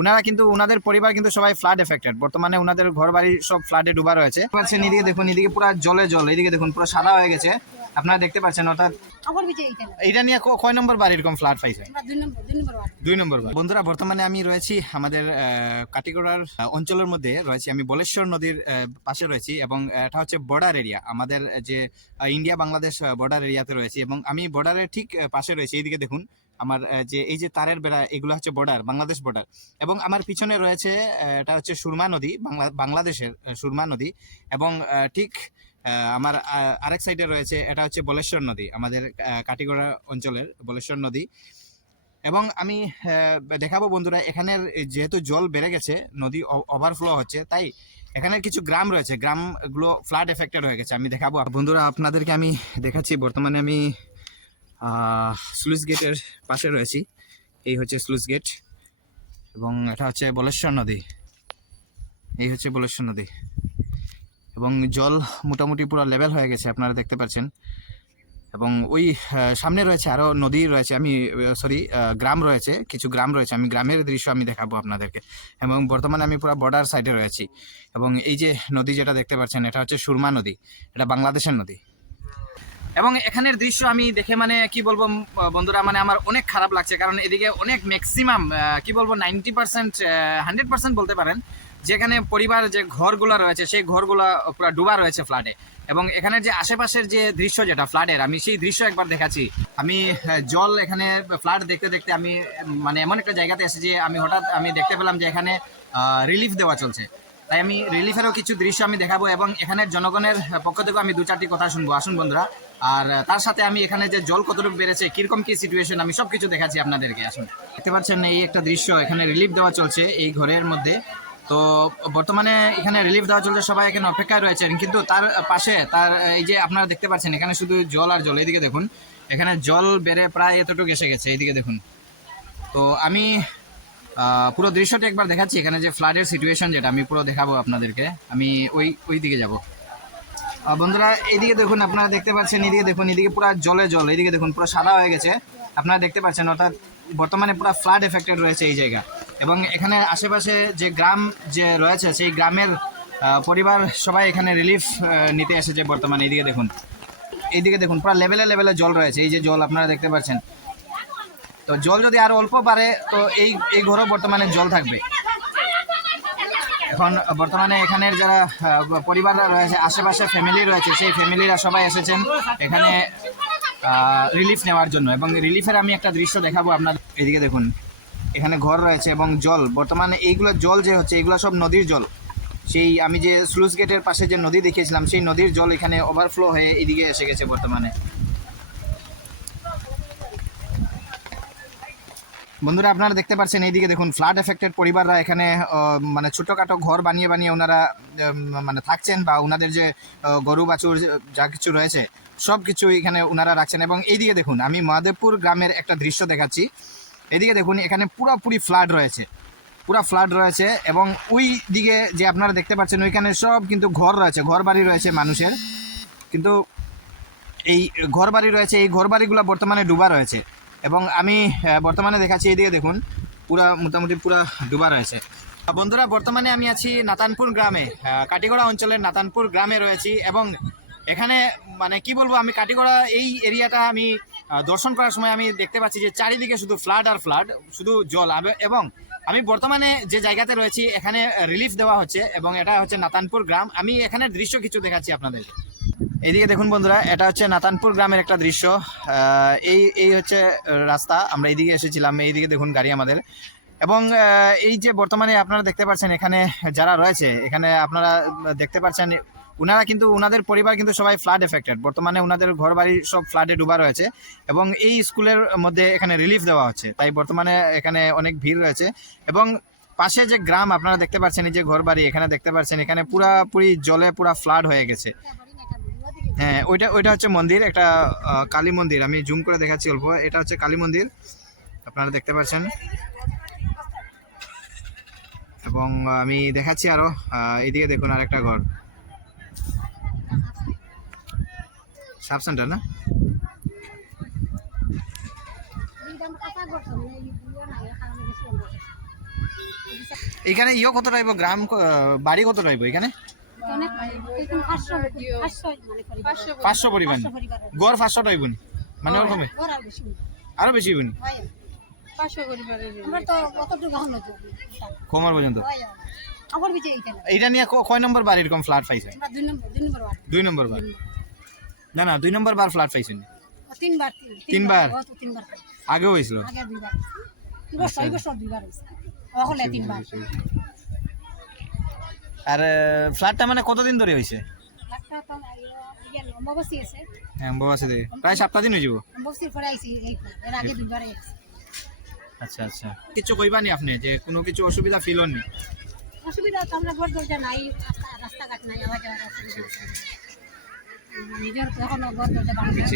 উনারা কিন্তু উনাদের পরিবার কিন্তু সবাই ফ্লাড এফেক্টেড, বর্তমানে উনাদের ঘর বাড়ি সব ফ্লাডে ডুবা রয়েছে। পাচ্ছেন এদিকে দেখুন, এদিকে পুরো জলে জল, এদিকে দেখুন পুরো সাদা হয়ে গেছে, আপনারা দেখতে পাচ্ছেন। অর্থাৎ এইটা নিয়ে কয় নম্বর বার এরকম ফ্লাড পাইছে? 2 নম্বর বার। বন্ধুরা বর্তমানে আমি রয়েছি আমাদের কাটিগড়ার অঞ্চলের মধ্যে রয়েছি, আমি বলেশ্বর নদীর পাশে রয়েছি এবং এটা হচ্ছে বর্ডার এরিয়া, আমাদের যে ইন্ডিয়া বাংলাদেশ বর্ডার এরিয়াতে রয়েছি এবং আমি বর্ডারের ঠিক পাশে রয়েছি। এইদিকে দেখুন আমার যে এই যে তারের বেড়া, এগুলো হচ্ছে বর্ডার, বাংলাদেশ বর্ডার। এবং আমার পিছনে রয়েছে এটা হচ্ছে সুরমা নদী, বাংলাদেশের সুরমা নদী। এবং ঠিক আমার আরেক সাইডে রয়েছে এটা হচ্ছে বলেশ্বর নদী, আমাদের কাটিগড়া অঞ্চলের বলেশ্বর নদী। এবং আমি দেখাবো বন্ধুরা, এখানের যেহেতু জল বেড়ে গেছে, নদী ওভারফ্লো হচ্ছে, তাই এখানের কিছু গ্রাম রয়েছে, গ্রামগুলো ফ্লাড এফেক্টেড হয়ে গেছে। আমি দেখাবো বন্ধুরা, আপনাদেরকে আমি দেখাচ্ছি। বর্তমানে আমি স্লুইস গেটের পাশে রয়েছি, এই হচ্ছে স্লুইস গেট এবং এটা হচ্ছে বলেশ্বর নদী, এই হচ্ছে বলেশ্বর নদী। এবং জল মোটামুটি পুরো লেভেল হয়ে গেছে, আপনারা দেখতে পাচ্ছেন। এবং ওই সামনে রয়েছে আরও নদী রয়েছে, আমি গ্রাম রয়েছে, কিছু গ্রাম রয়েছে, আমি গ্রামের দৃশ্য আমি দেখাবো আপনাদেরকে। এবং বর্তমানে আমি পুরো বর্ডার সাইডে রয়েছি এবং এই যে নদী যেটা দেখতে পাচ্ছেন এটা হচ্ছে সুরমা নদী, এটা বাংলাদেশের নদী। এবং এখানের দৃশ্য আমি দেখে মানে কি বলবো বন্ধুরা, মানে আমার অনেক খারাপ লাগছে, কারণ এদিকে অনেক ম্যাক্সিমাম কি বলবো 90%, 100% বলতে পারেন, যেখানে পরিবার যে ঘরগুলো রয়েছে সেই ঘরগুলো পুরো ডুবা রয়েছে ফ্লাডে। এবং এখানের যে আশেপাশের যে দৃশ্য যেটা ফ্লাডের, আমি সেই দৃশ্য একবার দেখাচ্ছি। আমি জল এখানে ফ্লাড দেখতে দেখতে আমি মানে এমন একটা জায়গাতে এসেছি, আমি হঠাৎ আমি দেখতে পেলাম যে এখানে রিলিফ দেওয়া চলছে, তাই আমি রিলিফেরও কিছু দৃশ্য আমি দেখাবো এবং এখানের জনগণের পক্ষ থেকে আমি 2-4টি কথা শুনবো। আসুন বন্ধুরা, আর তার সাথে আমি এখানে যে জল কতটুকু বেড়েছে, কিরকম কি সিচুয়েশন, আমি সব কিছু দেখাচ্ছি আপনাদেরকে। আসুন, দেখতে পাচ্ছেন এই একটা দৃশ্য, এখানে রিলিফ দেওয়া চলছে এই ঘরের মধ্যে। তো বর্তমানে এখানে রিলিফ দেওয়া চলছে, সবাই এখানে অপেক্ষায় রয়েছেন, কিন্তু তার পাশে তার এই যে আপনারা দেখতে পাচ্ছেন এখানে শুধু জল আর জল। এইদিকে দেখুন, এখানে জল বেড়ে প্রায় এতটুকু এসে গেছে, এইদিকে দেখুন। তো আমি পুরো দৃশ্যটি একবার দেখাচ্ছি, এখানে যে ফ্লাডের সিচুয়েশন যেটা আমি পুরো দেখাবো আপনাদেরকে। আমি ওই দিকে যাব বন্ধুরা, এইদিকে দেখুন, আপনারা দেখতে পাচ্ছেন, এদিকে দেখুন, এদিকে পুরো জলে জল, এইদিকে দেখুন পুরো সাদা হয়ে গেছে, আপনারা দেখতে পাচ্ছেন। অর্থাৎ বর্তমানে পুরো ফ্লাড এফেক্টেড রয়েছে এই জায়গা। এবং এখানে আশেপাশে যে গ্রাম যে রয়েছে সেই গ্রামের পরিবার সবাই এখানে রিলিফ নিতে এসেছে বর্তমানে। এইদিকে দেখুন, এইদিকে দেখুন পুরো লেভেলে লেভেলে জল রয়েছে, এই যে জল আপনারা দেখতে পাচ্ছেন। তো জল যদি আরো অল্প বাড়ে তো এই ঘরও বর্তমানে জল থাকবে। এখন বর্তমানে এখানের যারা পরিবাররা রয়েছে, আশেপাশে ফ্যামিলি রয়েছে, সেই ফ্যামিলিরা সবাই এসেছেন এখানে রিলিফ নেওয়ার জন্য। এবং রিলিফের আমি একটা দৃশ্য দেখাবো আপনার। এদিকে দেখুন, এখানে ঘর রয়েছে এবং জল বর্তমানে এইগুলো জল যে হচ্ছে, এগুলো সব নদীর জল। সেই আমি যে স্লুইস গেটের পাশে যে নদী দেখিয়েছিলাম, সেই নদীর জল এখানে ওভারফ্লো হয়ে এদিকে এসে গেছে বর্তমানে। বন্ধুরা আপনারা দেখতে পাচ্ছেন, এইদিকে দেখুন ফ্লাড এফেক্টেড পরিবাররা এখানে মানে ছোটোখাটো ঘর বানিয়ে বানিয়ে ওনারা মানে থাকছেন, বা ওনাদের যে গরু বাছুর যা কিছু রয়েছে সব কিছু এখানে ওনারা রাখছেন। এবং এইদিকে দেখুন, আমি মহাদেবপুর গ্রামের একটা দৃশ্য দেখাচ্ছি। এদিকে দেখুন, এখানে পুরোপুরি ফ্লাড রয়েছে, পুরো ফ্লাড রয়েছে। এবং ওই দিকে যে আপনারা দেখতে পাচ্ছেন ওইখানে সব কিন্তু ঘর রয়েছে, ঘর বাড়ি রয়েছে মানুষের, কিন্তু এই ঘর বাড়ি রয়েছে, এই ঘর বাড়িগুলো বর্তমানে ডুবা রয়েছে। এবং আমি বর্তমানে দেখাচ্ছি, এইদিকে দেখুন পুরা মোটামুটি পুরা ডুবা রয়েছে। বন্ধুরা বর্তমানে আমি আছি নাতানপুর গ্রামে, কাটিগড়া অঞ্চলের নাতানপুর গ্রামে রয়েছি। এবং এখানে মানে কি বলবো, আমি কাটিগড়া এই এরিয়াটা আমি দর্শন করার সময় আমি দেখতে পাচ্ছি যে চারিদিকে শুধু ফ্লাড আর ফ্লাড, শুধু জল। এবং আমি বর্তমানে যে জায়গাতে রয়েছি এখানে রিলিফ দেওয়া হচ্ছে এবং এটা হচ্ছে নাতানপুর গ্রাম। আমি এখানের দৃশ্য কিছু দেখাচ্ছি আপনাদেরকে। এইদিকে দেখুন বন্ধুরা, এটা হচ্ছে নাতানপুর গ্রামের একটা দৃশ্য। এই হচ্ছে রাস্তা, আমরা এইদিকে এসেছিলাম, এইদিকে দেখুন গাড়ি আমাদের। এবং এই যে বর্তমানে আপনারা দেখতে পাচ্ছেন এখানে যারা রয়েছে, এখানে আপনারা দেখতে পাচ্ছেন ওনারা কিন্তু ওনাদের পরিবার কিন্তু সবাই ফ্লাড এফেক্টেড, বর্তমানে ওনাদের ঘর বাড়ি সব ফ্লাডে ডুবা রয়েছে। এবং এই স্কুলের মধ্যে এখানে রিলিফ দেওয়া হচ্ছে, তাই বর্তমানে এখানে অনেক ভিড় রয়েছে। এবং পাশে যে গ্রাম আপনারা দেখতে পাচ্ছেন, এই যে ঘর বাড়ি এখানে দেখতে পাচ্ছেন, এখানে পুরাপুরি জলে পুরা ফ্লাড হয়ে গেছে। হ্যাঁ, ওইটা হচ্ছে মন্দির, একটা কালী মন্দির, আমি জুম করে দেখাচ্ছি অল্প। এটা হচ্ছে কালী মন্দির, আপনারা দেখতে পাচ্ছেন। এবং আমি দেখাচ্ছি আরো, এইদিকে দেখুন আরেকটা ঘর, সাব সেন্টার না। এখানে কত রাইব গ্রাম বাড়ি কত রাইব এখানে? অনেক এরকম 500 পরিমাণ গড় 500 রাইব মানে ওরকম আরো বেশি হইব 500 পরিবারের আমরা তো কতটুকু হলো তো কমার পর্যন্ত আবার বিচে এইটা এইটা নিয়ে কয় নম্বর বার এরকম ফ্ল্যাট পাইছে? আমরা 2 নম্বর ওয়ার্ড 2 নম্বর বার না 2 নম্বর বার ফ্ল্যাট পাইছেন? তিনবার তো তিনবার আগে হয়েছিল? আগে দুইবার এই বছর দুইবার হইছে হলে তিনবার আর ফ্ল্যাটটা মানে কতদিন ধরে হয়েছে? একটা তো অম্বাবাসী আছে হ্যাঁ অম্বাবাসী থেকে প্রায় 7 দিন হয়ে যাব। অম্বাবাসীর পরে আইছি এর আগে দুইবার আইছি। আচ্ছা আচ্ছা কিছু কইবানি আপনি যে কোনো কিছু অসুবিধা ফিল হননি? অসুবিধা তো আমরা ঘর দরজা নাই রাস্তাঘাট নাই আওয়া যাওয়ার অসুবিধা নিজের তো এখনো ঘর দরজা বানানো